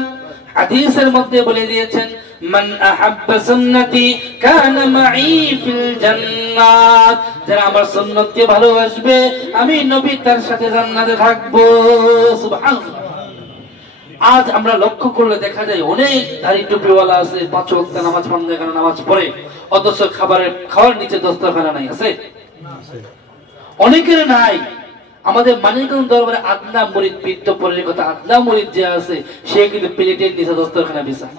হাদিসের মধ্যে বলে দিয়েছেন, মান আহাব্বা সুন্নতি কানা মাই ফিল জান্নাত। যারা আমার সুন্নতকে ভালোবাসবে, আমি নবী তার সাথে জান্নাতে থাকবো। সুবহানাল্লাহ। আজ আমরা লক্ষ্য করলে দেখা যায় অনেক দাড়ি টুপিওয়ালা আছে, 5 ওয়াক্ত নামাজ পাঁচখানা নামাজ পড়ে, অথচ খাওয়ার নিচে দস্তরখানা নাই। আছে? অনেকের নাই। আমাদের মানিকগঞ্জ দরবারে আদনা মুরিদ, পীর তো পরের কথা, আদনা মুরিদ যে আছে সে কিন্তু প্লেটের নিচে দস্তরখানা বিছায়,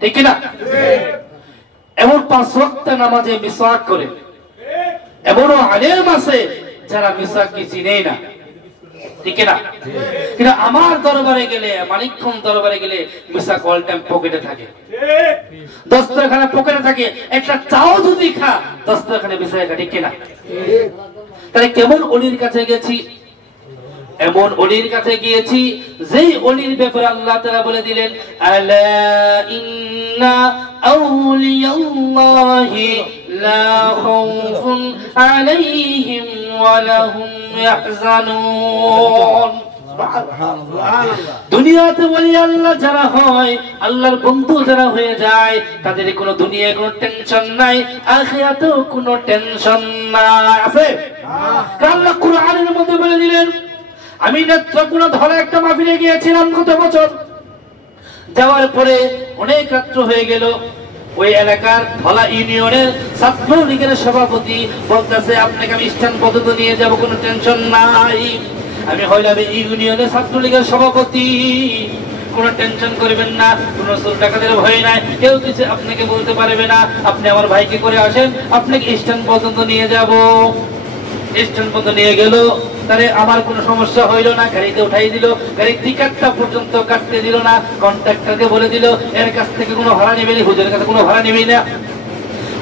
ঠিক কিনা? এমন 5 ওয়াক্ত নামাজে মিসওয়াক করে, এমনও আলেম আছে যারা মিসওয়াক কি চিনেই না, ঠিক কিনা? কিন্তু আমার দরবারে গেলে, মানিকগঞ্জ দরবারে গেলে মিসওয়াক অল টাইম পকেটে থাকে, দস্তরখানা পকেটে থাকে। একটা চাও যদি খা, দস্তরখানা বিছায়, ঠিক কিনা? তাহলে কেমন ওলির কাছে গেছি, এমন ওলির কাছে গিয়েছি যেই ওলির ব্যাপারে আল্লাহ তাআলা বলে দিলেন, আলা ইন্না আউলিয়াল্লাহি লা খাউফুন আলাইহিম ওয়া লাহুম ইয়াহজানুন। দুনিয়াতে ওলি আল্লাহ যারা হয়, আল্লাহর বন্ধু যারা হয়ে যায়, তাদের কোনো দুনিয়ায় কোনো টেনশন নাই, আখিরাতেও কোনো টেনশন নাই। আছে? আল্লাহ কুরআনের মধ্যে বলে দিলেন, আমি নেত্রকোনা ধরে একটা মাহফিলে গিয়েছিলাম গত বছর। যাওয়ার পরে অনেক রাত্র হয়ে গেল। ওই এলাকার ধলা ইউনিয়নের ছাত্রলীগের সভাপতি বলতেছে, আপনাকে আমি স্থান পর্যন্ত নিয়ে যাব, কোনো টেনশন নাই। আমি হইলাম ইউনিয়নের ছাত্রলীগের সভাপতি, কোনো টেনশন করবেন না, কোনো চোর ডাকাতের ভয় নাই, কেউ কিছু আপনাকে বলতে পারবে না, আপনি আমার ভাইকে করে আসেন, আপনাকে স্থান পর্যন্ত নিয়ে যাব। স্টেশন পর্যন্ত নিয়ে গেল, তাহলে আমার কোনো সমস্যা হইল না, গাড়িতে উঠাই দিল, গাড়ির টিকিটটা পর্যন্ত কাটতে দিল না, কন্ট্রাক্টরকে বলে দিল এর কাছ থেকে কোনো ভাড়া নেবে না, হুজুরের কাছে কোনো ভাড়া নেবে না।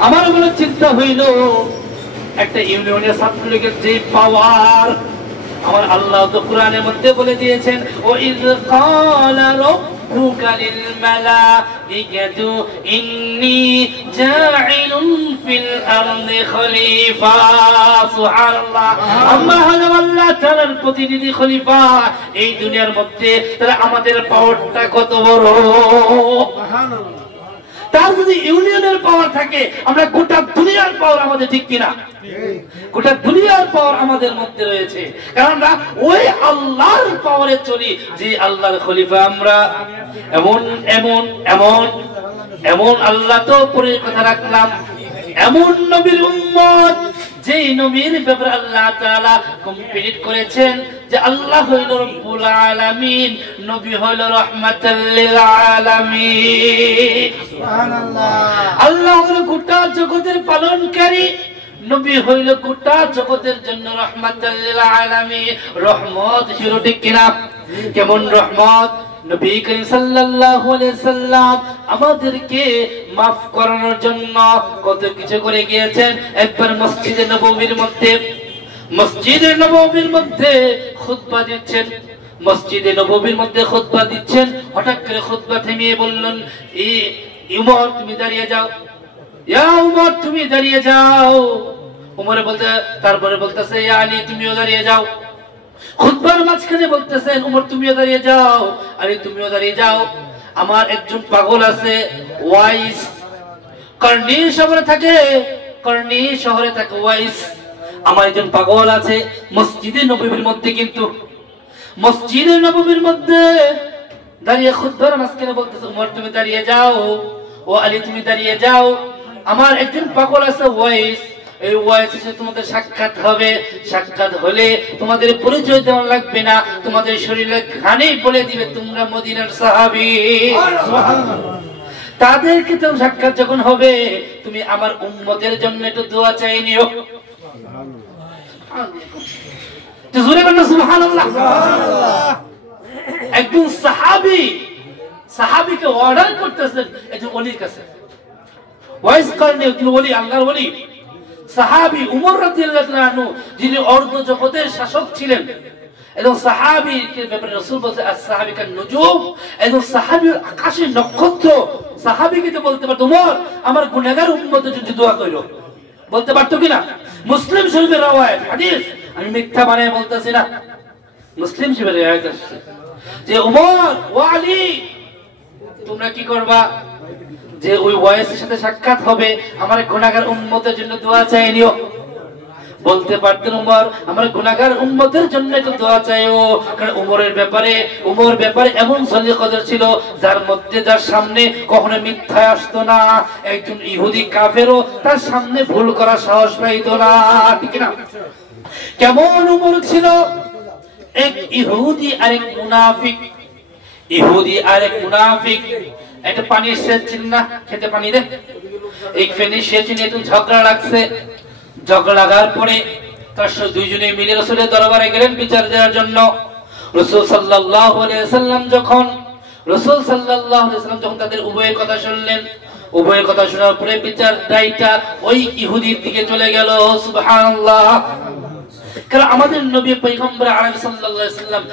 আমার বলে চিন্তা হইল, একটা ইউনিয়নের ছাত্রলীগের যে পাওয়ার, আমার আল্লাহ তো কোরআনের মধ্যে বলে দিয়েছেন, ও ইয ক্বালা রাব্বুকা লিল মালাইকাতু ইন্নী জাইলুন ফিল আরদি খলিফা। সুবহানাল্লাহ। আমরা হলাম আল্লাহ তাআলার প্রতিনিধি খলিফা এই দুনিয়ার মধ্যে। তাহলে আমাদের পাওয়ারটা কত বড়! সুবহানাল্লাহ। তার যদি ইউনিয়নের পাওয়ার থাকে, আমরা গোটা দুনিয়ার পাওয়ার আমাদের, ঠিক কিনা? গোটা দুনিয়ার পাওয়ার আমাদের মধ্যে রয়েছে, কারণ আমরা ওই আল্লাহর পাওয়ারে চলি যে আল্লাহর খলিফা আমরা। এমন এমন এমন এমন আল্লাহ তো পরে কথা রাখলাম, এমন নবীর উম্মত যেই নবীর ব্যাপারে আল্লাহ তাআলা কমপ্লিট করেছেন যে আল্লাহ হইল রব্বুল আলামিন, নবী হইল রাহমাতাল লিল আলামিন। সুবহানাল্লাহ। আল্লাহ হইল গোটা জগতের পালনকারী, নবী হইল গোটা জগতের জন্য রাহমাতাল লিল আলামিন। রহমত ছিল, ঠিক কিনা? কেমন রহমত! নবী করিম সাল্লাল্লাহু আলাইহি সাল্লাম আমাদেরকে maaf করানোর জন্য কত কিছু করে গিয়েছেন। একবার মসজিদে নববীর মধ্যে খুতবা দিচ্ছেন, মসজিদে নববীর মধ্যে খুতবা দিচ্ছেন। হঠাৎ করে খুতবা থামিয়ে বললেন, উমর তুমি দাঁড়িয়ে যাও, ইয়া উমর তুমি দাঁড়িয়ে যাও। উমরে বলতে, তারপরে বলতেছে ইয়া আলী তুমিও দাঁড়িয়ে যাও। খুতবার মাঝখানে বলতেছেন উমর তুমিও দাঁড়িয়ে যাও, আলী তুমিও দাঁড়িয়ে যাও। আমার একজন পাগল আছে, ওয়াইস, কারনি শহরে থাকে ওয়াইস। আমার একজন পাগল আছে মসজিদে নববীর মধ্যে, কিন্তু মসজিদে নববীর মধ্যে দাঁড়িয়ে খুতবার মাঝখানে বলতেছে উমর তুমি দাঁড়িয়ে যাও, ও আলী তুমি দাঁড়িয়ে যাও। আমার একজন পাগল আছে ওয়াইস, এই ওয়াইসে তোমাদের সাক্ষাৎ হবে। সাক্ষাৎ হলে তোমাদের পরিচয় দেওয়া লাগবে না, তোমাদের শরীরে ঘানেই বলে দিবে তোমরা মদিনার সাহাবী। তাদেরকে তো সাক্ষাৎ যখন হবে, তুমি আমার উম্মতের জন্য একটু দোয়া চাই নিও। জোরে বলো সুবহানাল্লাহ। একজন সাহাবীকে অর্ডার করতেছেন একজন ওলির কাছে। ওয়াইস কারণে একজন ওলি, আল্লাহর ওলি সাহাবী উমর রাদিয়াল্লাহু তাআলা আনহু, যিনি অর্ধ জগতের শাসক ছিলেন। এবং সাহাবীকে ব্যাপারে রাসূল বলেছে as-সাহাবী কান-নুজুম, এবং সাহাবী আকাশের নক্ষত্র। সাহাবীকে তো বলতে পারতো উমর আমার গুনাহগার উম্মতের জন্য দোয়া কইরো, বলতে পারতো কিনা? মুসলিম শরীফের রওয়ায়াত হাদিস, আমি মিথ্যা বানায় বলতেছি না, মুসলিম শরীফের রওয়ায়াত আছে যে উমর ও আলী তোমরা কি করবা, যে ওই ওয়াইসের সাথে সাক্ষাৎ হবে, আমার গুনাহগার উম্মতের জন্য দোয়া চাই নিও। বলতে পারতেন উমর আমার গুনাহগার উম্মতের জন্য একটু দোয়া চাইও, কারণ উমর ব্যাপারে এমন সলিকদর ছিল যার মধ্যে, যার সামনে কখনো মিথ্যা আসতো না। একজন ইহুদি কাফেরও তার সামনে ভুল করার সাহস পাইতো না, ঠিক না? কেমন উমর ছিল! এক ইহুদি আরেক মুনাফিক একটা পানির সেচ ছিল না, খেতে পানি দে, এই পানির সেচ নিয়ে একটু ঝগড়া লাগছে। ঝগড়া লাগার পরে তার দুইজনে মিলে রাসূলের দরবারে গেলেন বিচার দেওয়ার জন্য। রাসূল সাল্লাল্লাহু আলাইহি ওয়াসাল্লাম যখন তাদের উভয়ের কথা শুনলেন, উভয়ের কথা শোনার পরে বিচার দায়টা ওই ইহুদির দিকে চলে গেল। সুবহানাল্লাহ। কারণ আমাদের নবী পয়গম্বর আরবি সাল্লাল্লাহু আলাইহি ওয়াসাল্লাম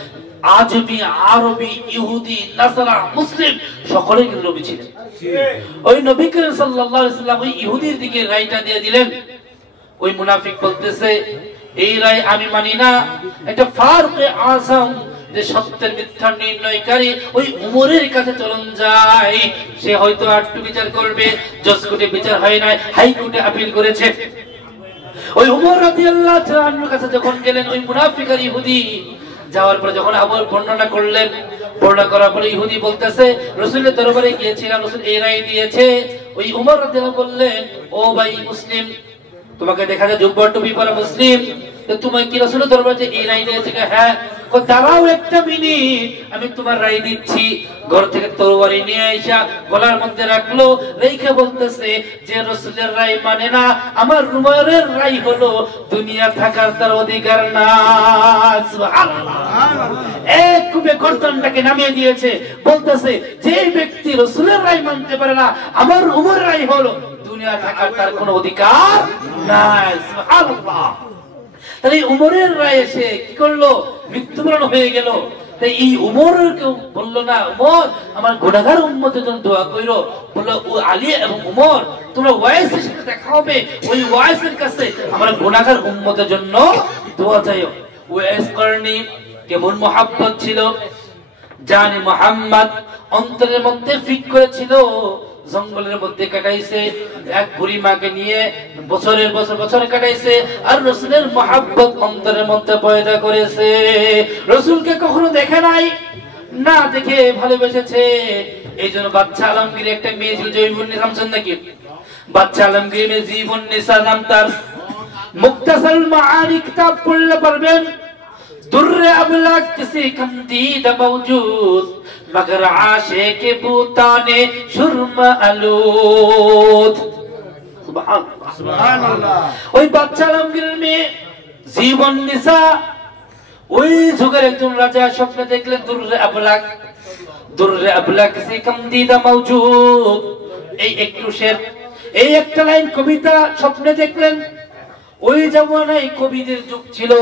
আজমি, আরবি, ইহুদি, নাসারা, মুসলিম সকলেই কিন্তু নবী ছিলেন। ওই নবী করিম সাল্লাল্লাহু আলাইহি ওয়াসাল্লাম ওই ইহুদির দিকে রায়টা দিয়ে দিলেন। ওই মুনাফিক বলতেছে এই রায় আমি মানি না, এটা ফারুকে আযম যে সত্যের মিথ্যা নির্ণয়কারী ওই উমরের কাছে চলুন যাই, সে হয়তো আটটু বিচার করবে। জজ কোর্টে বিচার হয় নাই, হাইকোর্টে আপিল করেছে। ওই উমর রাদিয়াল্লাহু তাআলা আনহুর কাছে যখন গেলেন ওই মুনাফিক আর ইহুদি, যাওয়ার পরে যখন আবার বর্ণনা করলেন, বর্ণনা করার পরে ইহুদি বলতেছে রাসূলের দরবারে গিয়েছিলাম, রাসূল এই রায় দিয়েছে। ওই উমর রাদিয়াল্লাহু বললেন ও ভাই মুসলিম, তোমাকে দেখা যায় জুব্বা টুপি পরা মুসলিম, তো তোমার কি রাসূলের দরবারে এই রায় দিয়েছে? হ্যাঁ। দাঁড়াও একটা মিনিট, আমি তোমার রায় দিচ্ছি। ঘর থেকে তরবারি নিয়ে আইসা গলার মধ্যে রাখলো, রেখে বলতেছে যে রাসূলের রায় মানে না, আমার উমরের রায় হলো দুনিয়া থাকার তার অধিকার না। সুবহানাল্লাহ। এক কুবে গর্দনটাকে নামিয়ে দিয়েছে, বলতেছে যে ব্যক্তি রাসূলের রায় মানতে পারে না, আমার উমরের রায় হলো দুনিয়া থাকার তার কোনো অধিকার নাই। সুবহানাল্লাহ। তাহলে উমরের রায় এসে কি করলো? মৃত্যুবরণ হয়ে গেল। তাই এই উমর কেউ বললো না, উমর আমার গুনাহগার উম্মতের জন্য দোয়া কইরো। বললো ও আলী এবং উমর, তোমরা ওয়াইসের সাথে দেখা হবে, ওই ওয়াইসের কাছে আমার গুনাহগার উম্মতের জন্য দোয়া চাইও। ওয়াইস করনি কেমন মহাব্বত ছিল জানি মুহাম্মদ, অন্তরের মধ্যে ফিট করেছিল। জঙ্গলের মধ্যে কাটাইছে, এক বুড়ি মাকে নিয়ে বছরের বছর কাটাইছে, আর রাসূলের মহাব্বত অন্তরের মধ্যে পয়দা করেছে। রাসূলকে কখনো দেখে নাই, না দেখে ভালোবেসেছে। এই জন্য বাচ্চা আলমগীর একটা মেয়ে ছিল, জয়বুন্নিসা নাম নাকি, বাচ্চা আলমগীর মেয়ে জীবন্নিসা নাম তার। মুক্তাসারুল মাআনি কিতাব পড়লে পারবেন। दुर्र अबलग किसी कमदीद मौजूद मगर आशे के बूताने शुर्म आलूद। सुभान अल्लाह। ওই বাচ্চা আলমগীরের মেয়ে জীবন্নিসা ওই যুগের একজন রাজা স্বপ্নে দেখলেন দুর্রে আবলাগ কিসি কমদীদ মৌজুদ। এই একটু শের, এই একটা লাইন কবিতা স্বপ্নে দেখলেন। ওই জামানায় কবিদের যুগ ছিল,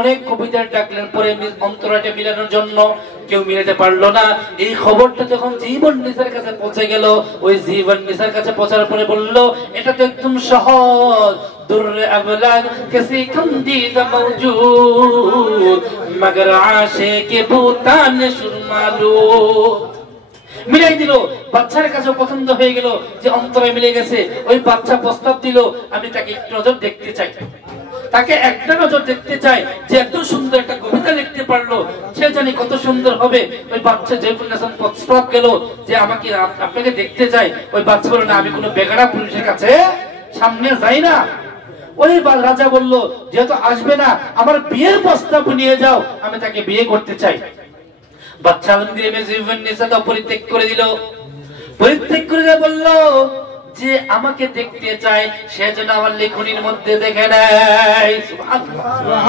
অনেক কবিতার ডাকলেন, পরে অন্তরাটা মিলানোর জন্য কেউ মিলাতে পারলো না। এই খবরটা যখন জীবন্নিসার কাছে পৌঁছে গেল, ওই জীবন্নিসার কাছে পৌঁছার পরে বলল, এটা তো একদম সহজ। দুর্রে আবলাগ কিসি কমদীদ মৌজুদ মগর আশিকে বুতান শুরমালু। মিলাই দিল, বাচ্চার কাছে পছন্দ হয়ে গেল, যে অন্তরে মিলে গেছে। ওই বাচ্চা প্রস্তাব দিল, আমি তাকে একটু নজর দেখতে চাই, তাকে একটা নজর দেখতে চাই। যে এত সুন্দর একটা কবিতা লিখতে পারলো, সে জানি কত সুন্দর হবে। ওই বাচ্চা জয়ফুন্নিসা প্রস্তাব গেল যে আমাকে আপনাকে দেখতে চাই। ওই বাচ্চা বলল, না আমি কোনো বেগানা পুরুষের কাছে সামনে যাই না। ওই রাজা বলল, যেহেতু আসবে না, আমার বিয়ের প্রস্তাব নিয়ে যাও, আমি তাকে বিয়ে করতে চাই। বাচ্চা আলমগীর জীবন্নিসা তো পরিত্যাগ করে দিল। পরিত্যাগ করে বলল যে আমাকে দেখতে চায়, সে যেন আমার লেখনির মধ্যে দেখে নেয়। সুবহানাল্লাহ।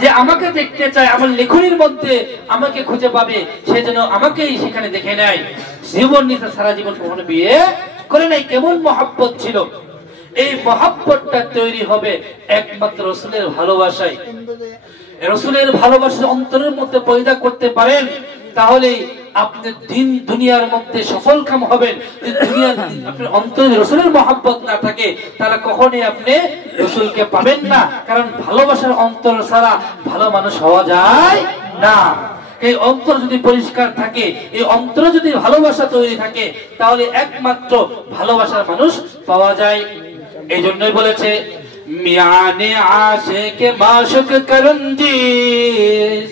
যে আমাকে দেখতে চায়, আমার লেখনির মধ্যে আমাকে খুঁজে পাবে, সে যেন আমাকেই সেখানে দেখে নেয়। জীবন্নিসা সারা জীবন কখনো বিয়ে করে নাই। কেমন মহব্বত ছিল! এই মহব্বতটা তৈরি হবে একমাত্র রাসূলের ভালোবাসায়। রাসূলের ভালোবাসা অন্তরের মধ্যে পয়দা করতে পারেন, তাহলে আপনি দিন দুনিয়ার মধ্যে সফল কাম হবেন। যে দুনিয়ার আপনার অন্তরে রাসূলের মহব্বত না থাকে, তাহলে কখনোই আপনি রাসূলকে পাবেন না। কারণ ভালোবাসার অন্তর ছাড়া ভালো মানুষ হওয়া যায় না। এই অন্তর যদি পরিষ্কার থাকে, এই অন্তরে যদি ভালোবাসা তৈরি থাকে, তাহলে একমাত্র ভালোবাসার মানুষ পাওয়া যায়। এই জন্যই বলেছে, মিয়ানে আশিকে মাশুক করঞ্জিস,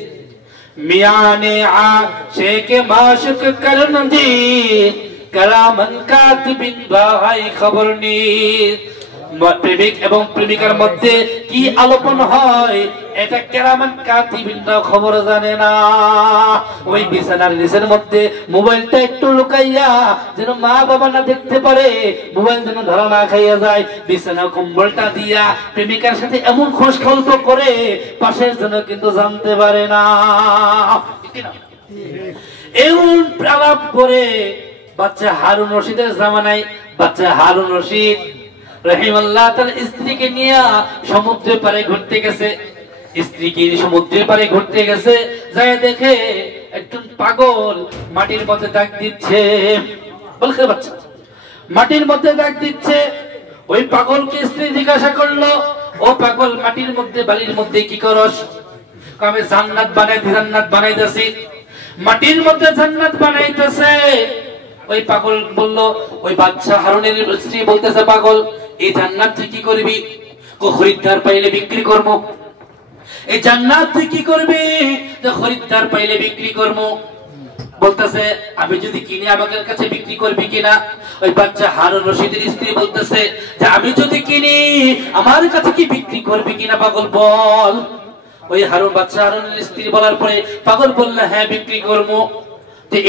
মিয়ানে আশিকে মাশুক করঞ্জিস, কালামান কাতিবিন ভাই খবর নিস। প্রেমিক এবং প্রেমিকার মধ্যে কি আলোপন হয়, এটা কেরামান কাতিবিনরা খবর জানে না। ওই বিছানার নিচের মধ্যে মোবাইলটা একটু লুকাইয়া, যেন মা বাবা না দেখতে পারে, মোবাইল যেন ধরা না খাইয়া যায়, বিছানা কম্বলটা দিয়া প্রেমিকার সাথে এমন খোঁজ গল্প করে, পাশের যেন কিন্তু জানতে পারে না। এমন আলাপ করে বাচ্চা হারুন রশিদের জামানায়, বাচ্চা হারুন রশিদ রহিমাল্লাহ তার স্ত্রীকে নিয়ে সমুদ্রের পাড়ে ঘুরতে গেছে। স্ত্রীকে সমুদ্রের পাড়ে ঘুরতে গেছে, যায় দেখে একজন পাগল মাটির মধ্যে দাগ দিচ্ছে। বলছে বাচ্চা মাটির মধ্যে দাগ দিচ্ছে। ওই পাগলকে স্ত্রী জিজ্ঞাসা করলো, ও পাগল, মাটির মধ্যে বালির মধ্যে কি করস? আমি জান্নাত বানাইতেছি। মাটির মধ্যে জান্নাত বানাইতেছে। ওই পাগল বলল, ওই বাচ্চা হারুনের স্ত্রী বলতেছে, পাগল, এই জান্নাত তুই কি করবি? খরিদ্দার পাইলে বিক্রি করবো। এই জান্নাত তুই কি করবি? খরিদ্দার পাইলে বিক্রি করবো। বলতেছে, আমি যদি কিনি আমাকে কাছে বিক্রি করবি কিনা? ওই বাচ্চা হারুন রশিদের স্ত্রী বলতেছে যে, আমি যদি কিনি আমার কাছে কি বিক্রি করবি কিনা? পাগল বল। ওই বাচ্চা হারুনের স্ত্রী বলার পরে পাগল বলল, হ্যাঁ বিক্রি করবো।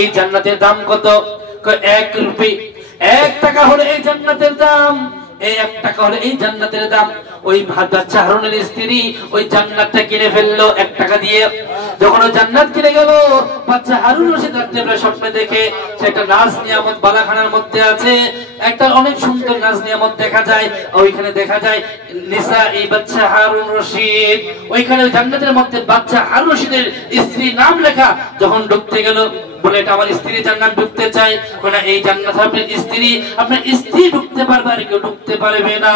এই জান্নাতের দাম কত? 1 রুপি। 1 টাকা হলো এই জান্নাতের দাম। এই 1 টাকা হলো এই জান্নাতের দাম। ওই বাচ্চা হারুনের স্ত্রী ওই জান্নাতটা কিনে ফেললো 1 টাকা দিয়ে। যখন ওই জান্নাত কিনে গেল, বাচ্চা হারুন রশিদ স্বপ্নে দেখে সেটা নাজ নিয়ামত বালাখানার মধ্যে আছে, একটা অনেক সুন্দর নাজ নিয়ামত দেখা যায়। ওইখানে দেখা যায় নিসা এই বাচ্চা হারুন রশিদ, ওইখানে জান্নাতের মধ্যে বাচ্চা হারুন রশিদের স্ত্রী নাম লেখা। যখন ঢুকতে গেল, বলে এটা আমার স্ত্রী জান্নাত ঢুকতে চাই, বলে এই জান্নাত আপনার স্ত্রী, আপনার স্ত্রী ঢুকতে পারবে আর কেউ ঢুকতে পারবে না।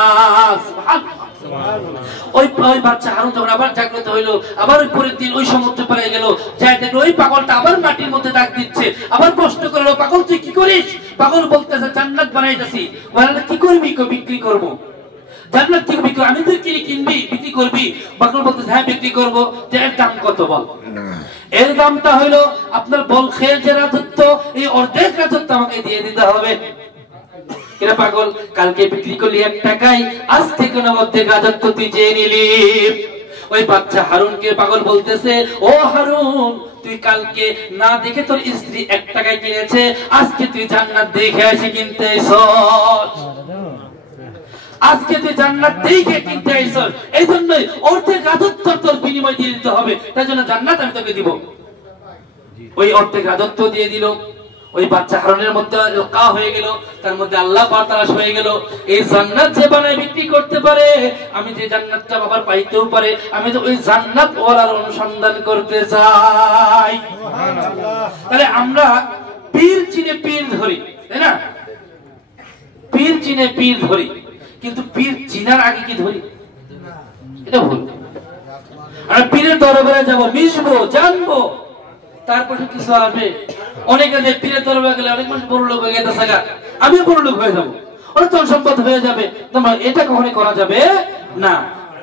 ওই বাচ্চা হারুন যখন আবার জাগ্রত হইলো, আবার ওই পরের দিন ওই সমুদ্র পাড়ে গেল, যাই দেখলো ওই পাগলটা আবার মাটির মধ্যে ডাক দিচ্ছে। আবার প্রশ্ন করলো, পাগল তুই কি করিস? পাগল বলতেছে জান্নাত বানাইতেছি। বলে কি করবি? বিক্রি করবো। জান্নাত কি বিক্রি? আমি তুই কিনবি, বিক্রি করবি? পাগল বলতেছে হ্যাঁ বিক্রি করবো। এর দাম কত বল? এর দামটা হইলো আপনার বলখের যে রাজত্ব, এই অর্ধেক রাজত্ব আমাকে দিয়ে দিতে হবে। এরা পাগল, কালকে বিক্রি করলি 1 টাকায়, আজ থেকে অর্ধেক রাজত্ব তুই চেয়ে নিলি। ওই বাচ্চা হারুনকে পাগল বলতেছে, ও হারুন তুই কালকে না দেখে তোর স্ত্রী 1 টাকায় কিনেছে, আজকে তুই জান্নাত দেখে এসে কিনতে আইছস। আজকে তুই জান্নাত দেখে কিনতে আইছস, এই জন্যই অর্ধেক রাজত্ব তোর বিনিময় দিয়ে দিতে হবে। তাই জন্য জান্নাত আমি তোকে দিব। ওই অর্ধেক রাজত্ব দিয়ে দিল। ওই বাচ্চা হারুনের মধ্যে লোকা হয়ে গেল, তার মধ্যে আল্লাহ পাতালাশ হয়ে গেল। এই জান্নাত যে বানায় বিক্রি করতে পারে, আমি যে জান্নাতটা বাবার পাইতেও পারে, আমি তো ওই জান্নাত ওয়ালার অনুসন্ধান করতে চাই। তাহলে আমরা পীর চিনে পীর ধরি, তাই না? পীর চিনে পীর ধরি, কিন্তু পীর চিনার আগে কি ধরি? এটা ভুল। আমরা পীরের দরবারে যাবো, মিশবো, জানবো, তারপরে কিছু আসবে। অনেকে যে পীরের দরবারে গেলে অনেক মানুষ বড় লোক হয়ে গেছে, আমি বড় লোক হয়ে যাবো, অনেক ধন সম্পদ হয়ে যাবে। তোমার এটা কখনোই করা যাবে না।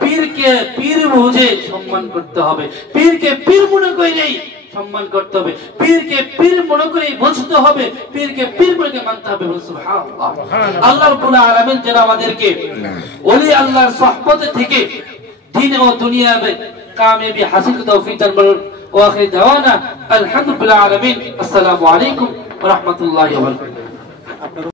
পীরকে পীর বুঝে সম্মান করতে হবে, পীরকে পীর মনে করেই সম্মান করতে হবে, পীরকে পীর মনে করেই বুঝতে হবে, পীরকে পীর মনে করে মানতে হবে। সুবহানাল্লাহ। আল্লাহ রাব্বুল আলামিন যেন আমাদেরকে ওলি আল্লাহর সুহবত থেকে দ্বীন ও দুনিয়াতে কামিয়াবি হাসিল তৌফিক দান করুন। ওয়া আখির দাওয়ানা আলহামদুলিল্লাহি রাব্বিল আলামিন। আসসালামু আলাইকুম ওয়া রাহমাতুল্লাহি ওয়া বারাকাতুহু।